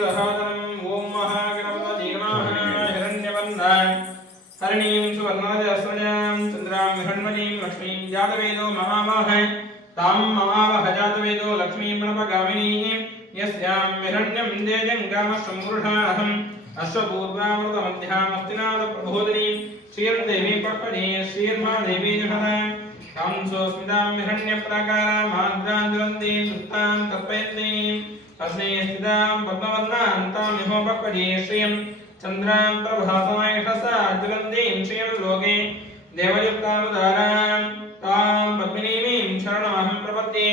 क्षीरसागरम् ॐ महागणपतये नमः हिरण्यवर्णां हरिणीं सुवर्णरजस्रजां चन्द्रां हिरण्मयीं लक्ष्मीं जातवेदो महामह तां महावह जातवेदो लक्ष्मीं प्रणपगामिनीं यस्यां हिरण्यं देजङ्गामश्वपुरुषाहम् अश्वपूर्वामृतमध्यामस्तिनाथप्रबोधिनीं श्रीर्देवी पक्वजे श्रीर्मादेवी जगदां तां स्वस्मितां हिरण्यप्राकारामाद्रां सुस्तां तर्पयन्तीं अस्मै स्थितां पद्मवर्णां तां विभो पक्वजे श्रियं चन्द्रां प्रभासमायषसा ज्वलन्तीं श्रियं लोके देवयुक्तामुदारां तां पद्मिनीं शरणमहं प्रपद्ये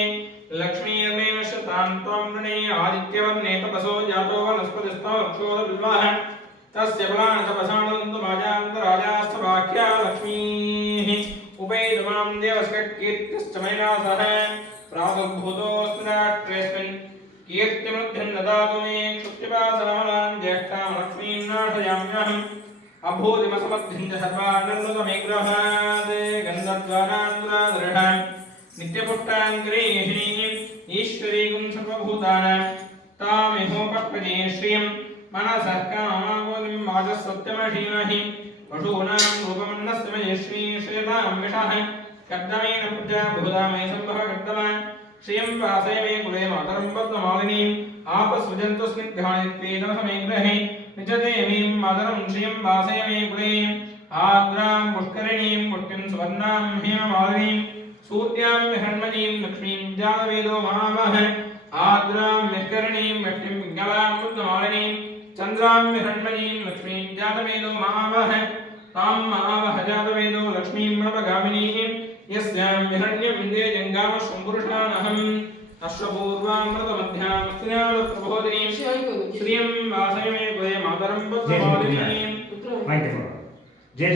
लक्ष्मीर्मेव शतां त्वां वृणे आदित्यवर्णे तपसो जातो वनस्पतिस्थो क्षोधबिल्वः तस्य फलानि तपसानन्दन्तु माजान्तराजास्तवाख्या लक्ष्मीः उपैतुमां देवस्य कीर्तिश्च मया सह प्रादुर्भूतोऽस्मिन् कीर्तिमृद्धिं ददातु मे क्षुत्पिपासनां ज्येष्ठां लक्ष्मीं नाशयाम्यहम् अभूतिमसमद्धिं च सर्वानन्दतमेग्रहात् गन्धद्वारान्तरादृढां नित्यपुष्टाङ्करीहिणीं ईश्वरीं सर्वभूतानां तामिहोपक्वजे श्रियं मनसः काममागोदिं वाचः सत्यमधीमहि पशूनां रूपमन्नस्य मये श्रीयतां विषः कर्दमेन प्रजा बहुधामये सम्भव कर्दम श्रियं वासय मे कुले मातरं पद्ममालिनीम् आपसृजन्तु स्निग्धानित्वेदमसमे गृहे निजदेवीं मातरं श्रियं वासय मे कुले आर्द्रां पुष्करिणीं पुष्टिं सुवर्णां हेममालिनीं सूर्यां हिरण्मयीं लक्ष्मीं जातवेदो महावह आर्द्रां पुष्करिणीं पुष्टिं पिङ्गलां पद्ममालिनीं चन्द्रां हिरण्मयीं लक्ष्मीं जातवेदो महावह तां महावह जातवेदो लक्ष्मीं प्रणपगामिनीं यस्यां हिरण्यं देजङ्गामश्वपुरुषानहम् अश्वपूर्वामृतमध्यामस्तिनाथप्रबोधिनीं श्रियं वासय मे कुले मातरं पद्ममालिनीं जय